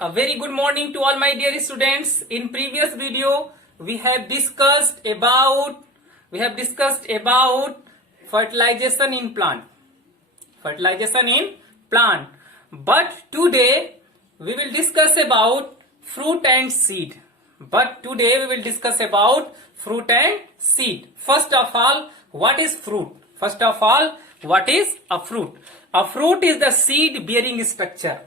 A very good morning to all my dear students. In previous video, we have discussed about fertilization in plant. Fertilization in plant. But today we will discuss about fruit and seed. First of all, what is fruit? What is a fruit? A fruit is the seed bearing structure.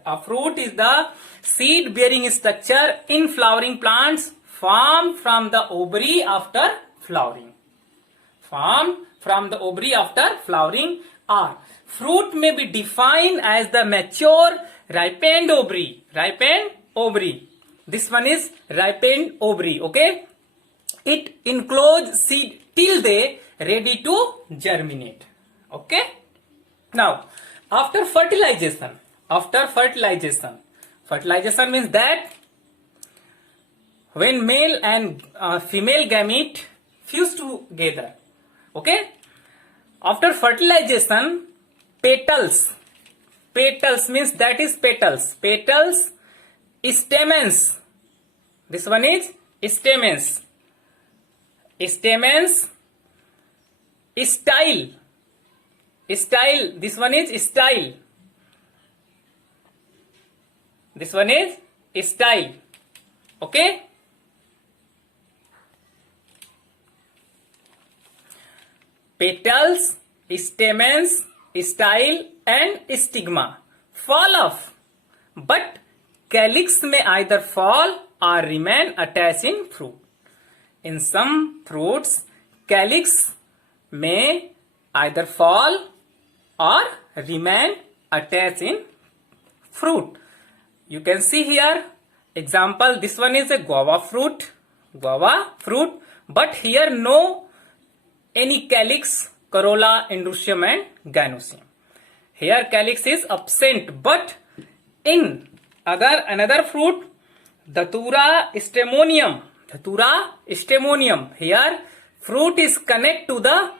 In flowering plants formed from the ovary after flowering. Or fruit may be defined as the mature ripened ovary. This one is ripened ovary. Okay. It encloses seed till they ready to germinate. Okay. Now, after fertilization means that when male and female gamete fuse together. Okay. After fertilization, petals means that is petals, stamens. This one is stamens, style. This one is style. Okay. Petals, stamens, style and stigma fall off, but calyx may either fall or remain attached in fruit. In some fruits, calyx may either fall or remain attached in fruit. You can see here example, this one is a guava fruit, but here no any calyx, corolla, indusium and gynosium. Here calyx is absent, but in another fruit, Datura stemonium, here fruit is connect to the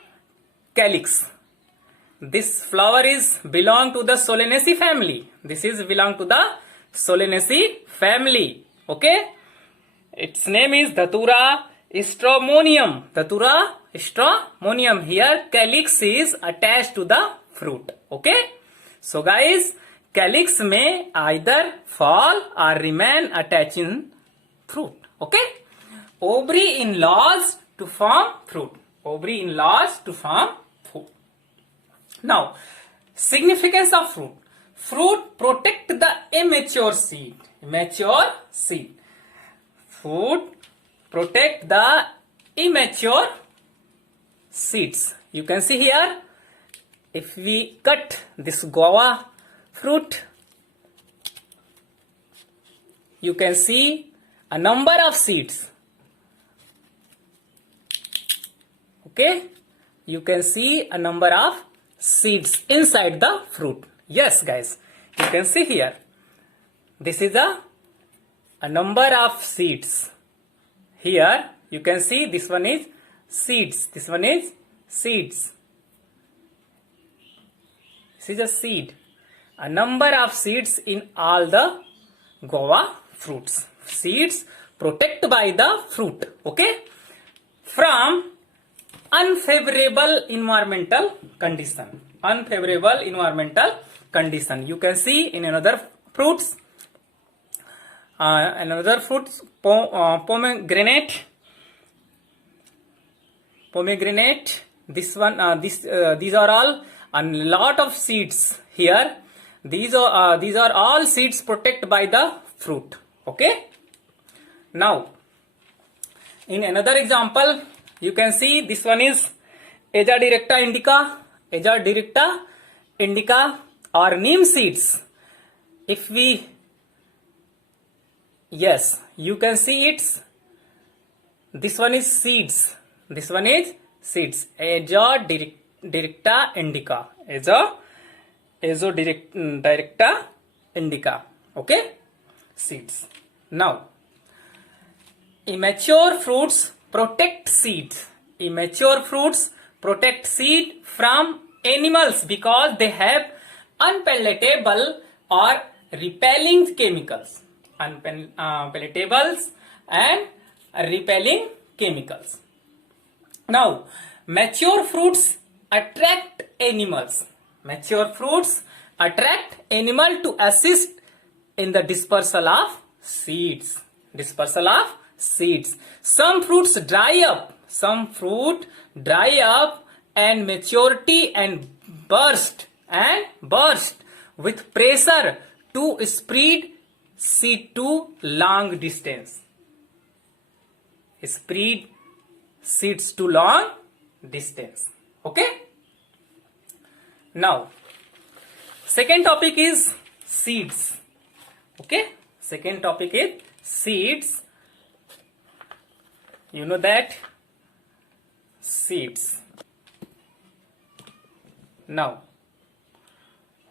calyx. This flower is belong to the Solanaceae family. Okay. Its name is Datura stramonium. Here calyx is attached to the fruit. Okay. So guys, calyx may either fall or remain attached in fruit. Okay. Ovary enlarged to form fruit. Now, significance of fruit. Fruit protect the immature seed. Fruit protect the immature seeds. You can see here, if we cut this guava fruit, you can see a number of seeds. Okay, you can see a number of seeds inside the fruit. Yes guys, you can see here, this is a number of seeds. Here you can see this one is seeds. This is a seed. A number of seeds in all the guava fruits. Seeds protected by the fruit. Okay. From unfavorable environmental condition. You can see in another fruits. Pomegranate. This one, these are all a lot of seeds here. These are all seeds protected by the fruit. Okay. Now, in another example, you can see this one is Aja directa indica or neem seeds. If we, yes, you can see it's, this one is seeds. Aja directa indica. Directa indica. Okay. Seeds. Now, immature fruits protect seeds. From animals because they have unpalatable or repelling chemicals. unpalatables, and repelling chemicals. Now, mature fruits attract animals. Mature fruits attract animal to assist in the dispersal of seeds. Dispersal of seeds. Some fruits dry up. Some fruit dry up and maturity and burst with pressure to spread seed to long distance. Spread seeds to long distance. Okay. Now, second topic is seeds. Okay. Second topic is seeds. You know that seeds. Now,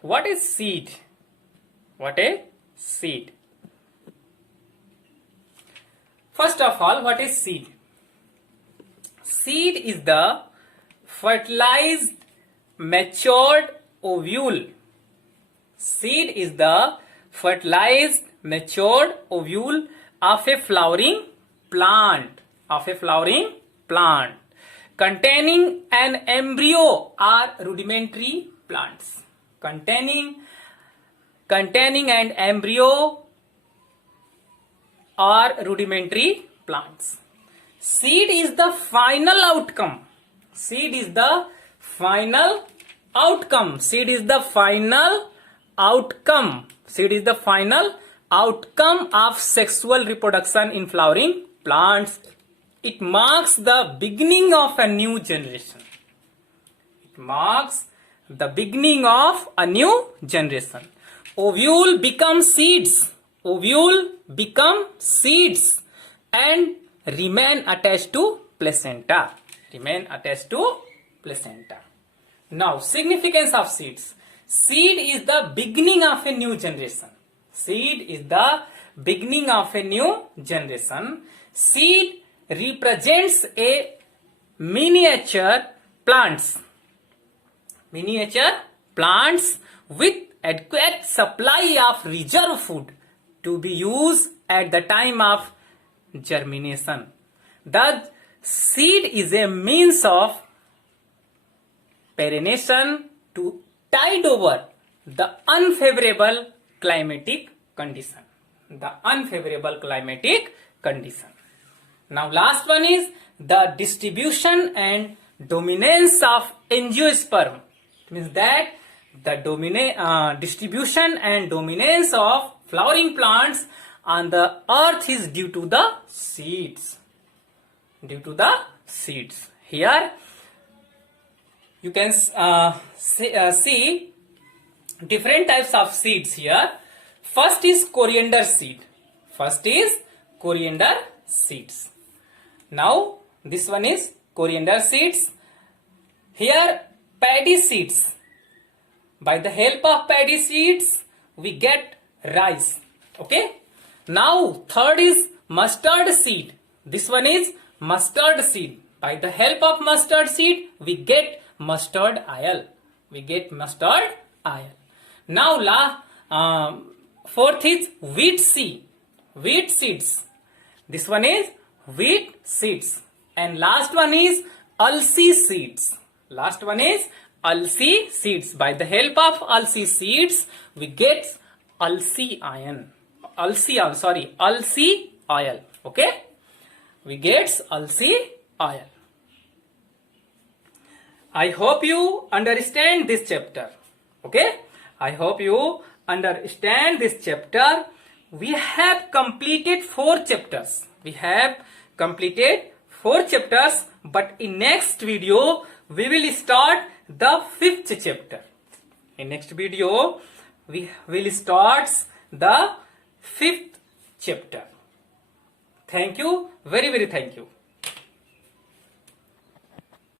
what is seed? What is seed? First of all, what is seed? Seed is the fertilized matured ovule. Seed is the fertilized matured ovule of a flowering plant. Containing an embryo or rudimentary plants. Containing an embryo or rudimentary plants. Seed is the final outcome. Seed is the final outcome. Seed is the final outcome. Seed is the final outcome of sexual reproduction in flowering plants. It marks the beginning of a new generation. It marks the beginning of a new generation. Ovule becomes seeds. Ovule become seeds and remain attached to placenta. Remain attached to placenta. Now, significance of seeds. Seed is the beginning of a new generation. Seed is the beginning of a new generation. Seed represents a miniature plants. Miniature plants with adequate supply of reserve food to be used at the time of germination. Thus, seed is a means of perenniation to tide over the unfavorable climatic condition. The unfavorable climatic condition. Now, last one is the distribution and dominance of angiosperm. It means that the distribution and dominance of flowering plants on the earth is due to the seeds. Due to the seeds. Here you can see different types of seeds here. First is coriander seed. Seeds. Now this one is coriander seeds. Here paddy seeds. By the help of paddy seeds we get rice. Okay. Now third is mustard seed. This one is mustard seed. By the help of mustard seed we get mustard oil. Now fourth is wheat seeds. This one is wheat seeds. And last one is ulsi seeds. By the help of ulsi seeds we get ulsi oil. Okay. We get ulsi oil. I hope you understand this chapter. Okay. I hope you understand this chapter. We have completed 4 chapters. But in next video we will start the 5th chapter. In next video we will start the 5th chapter. Thank you. Very, very thank you.